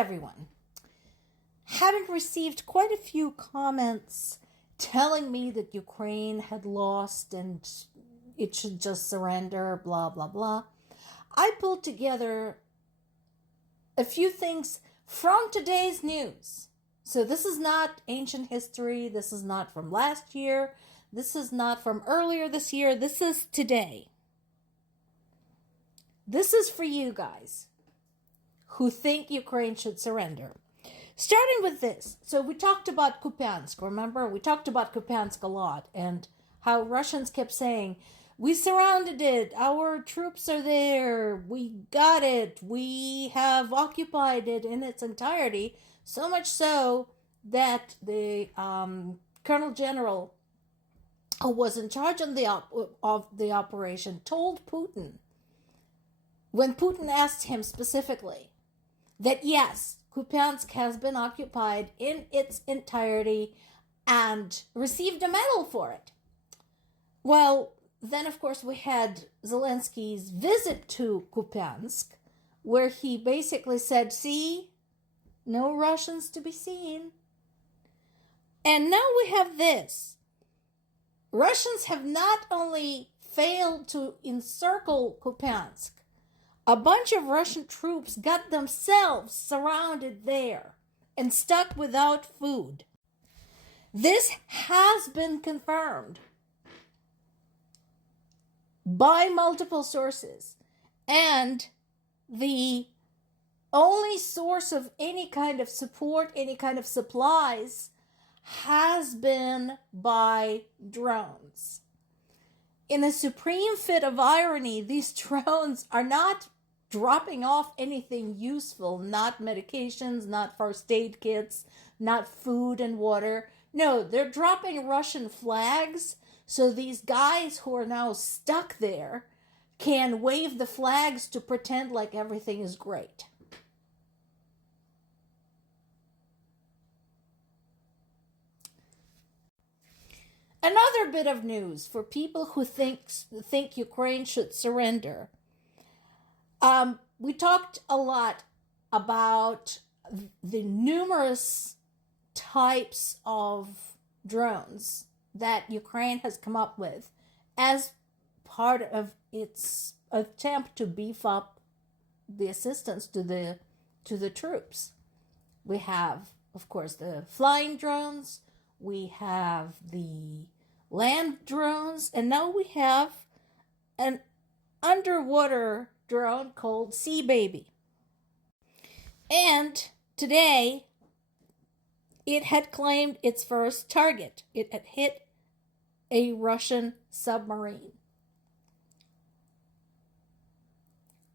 everyone. Having received quite a few comments telling me that Ukraine had lost and it should just surrender, blah, blah, blah, I pulled together a few things from today's news. So this is not ancient history. This is not from last year. This is not from earlier this year. This is today. This is for you guys who think Ukraine should surrender. Starting with this. So we talked about Kupiansk, remember? We talked about Kupiansk a lot and how Russians kept saying, we surrounded it, our troops are there, we got it, we have occupied it in its entirety, so much so that the Colonel General who was in charge of the operation told Putin, when Putin asked him specifically, that yes, Kupiansk has been occupied in its entirety and received a medal for it. Well, then of course we had Zelensky's visit to Kupiansk, where he basically said, see, no Russians to be seen. And now we have this. Russians have not only failed to encircle Kupiansk, a bunch of Russian troops got themselves surrounded there and stuck without food. This has been confirmed by multiple sources, and the only source of any kind of support, any kind of supplies, has been by drones. In a supreme fit of irony, these drones are not dropping off anything useful, not medications, not first aid kits, not food and water. No, they're dropping Russian flags so these guys who are now stuck there can wave the flags to pretend like everything is great. Another bit of news for people who think Ukraine should surrender. We talked a lot about the numerous types of drones that Ukraine has come up with as part of its attempt to beef up the assistance to the troops. We have, of course, the flying drones, we have the land drones, and now we have an underwater drone called Sea Baby. And today, it had claimed its first target. It had hit a Russian submarine.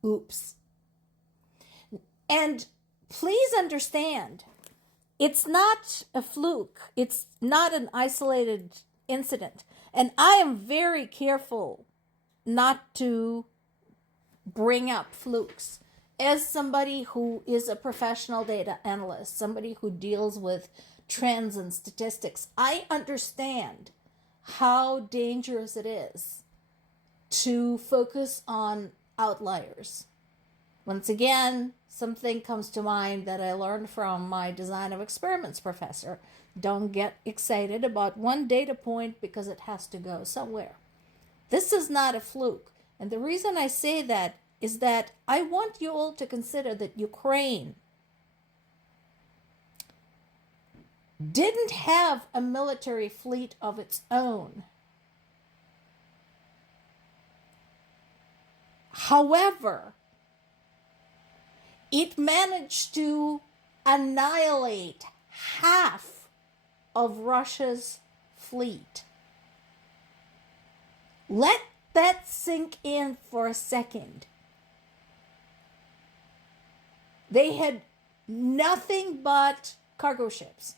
Oops. And please understand, it's not a fluke. It's not an isolated incident. And I am very careful not to bring up flukes. As somebody who is a professional data analyst, somebody who deals with trends and statistics, I understand how dangerous it is to focus on outliers. Once again, something comes to mind that I learned from my design of experiments professor. Don't get excited about one data point because it has to go somewhere. This is not a fluke. And the reason I say that is that I want you all to consider that Ukraine didn't have a military fleet of its own. However, it managed to annihilate half of Russia's fleet. Let that sink in for a second. They had nothing but cargo ships.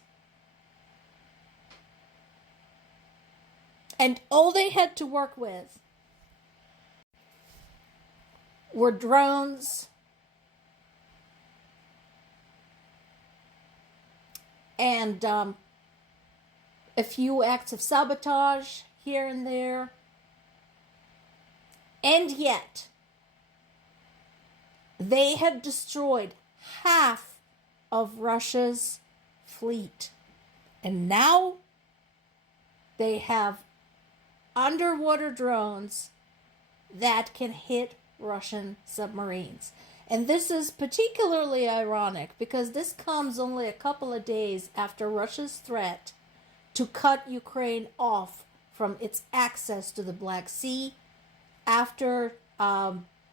And all they had to work with were drones and a few acts of sabotage here and there. And yet, they had destroyed half of Russia's fleet. And now they have underwater drones that can hit Russian submarines. And this is particularly ironic because this comes only a couple of days after Russia's threat to cut Ukraine off from its access to the Black Sea after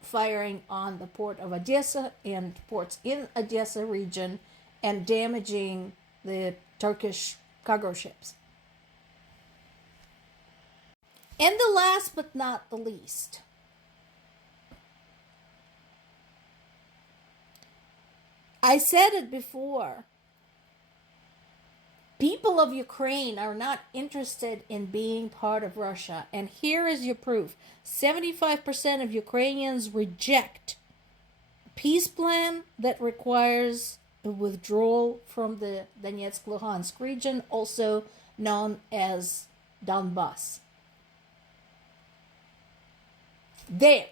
firing on the port of Odessa and ports in Odessa region and damaging the Turkish cargo ships. And the last but not the least, I said it before, people of Ukraine are not interested in being part of Russia. And here is your proof. 75% of Ukrainians reject a peace plan that requires a withdrawal from the Donetsk-Luhansk region, also known as Donbass. There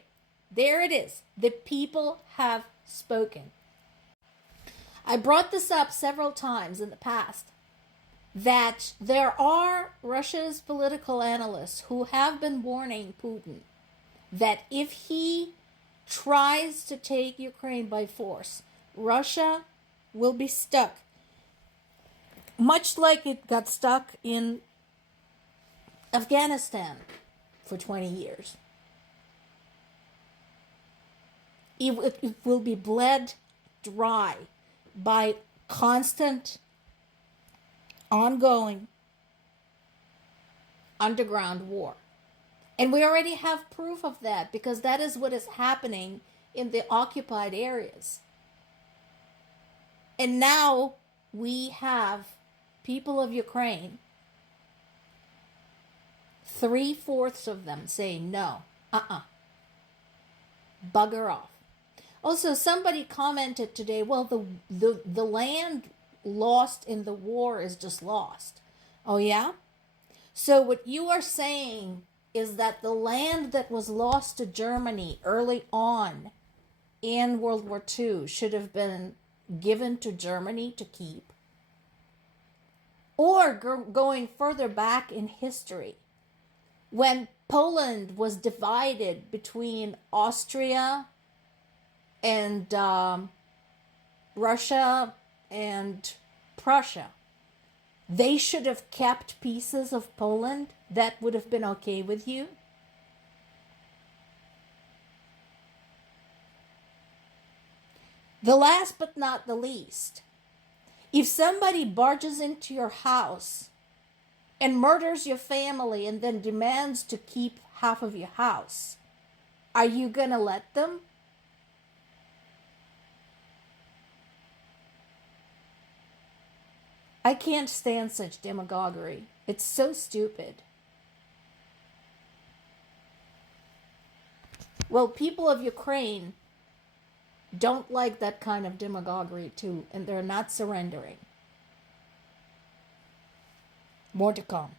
it is. The people have spoken. I brought this up several times in the past, that there are Russia's political analysts who have been warning Putin that if he tries to take Ukraine by force, Russia will be stuck, much like it got stuck in Afghanistan for 20 years. It will be bled dry by constant, ongoing underground war. And we already have proof of that because that is what is happening in the occupied areas. And now we have people of Ukraine, 3/4 of them saying no, bugger off. Also, somebody commented today, well, the land lost in the war is just lost. Oh, yeah? So what you are saying is that the land that was lost to Germany early on in World War II should have been given to Germany to keep? Or going further back in history, when Poland was divided between Austria and Russia and Prussia, they should have kept pieces of Poland. That would have been okay with you? The last but not the least, if somebody barges into your house and murders your family and then demands to keep half of your house, are you gonna let them? I can't stand such demagoguery. It's so stupid. Well, people of Ukraine don't like that kind of demagoguery too, and they're not surrendering. More to come.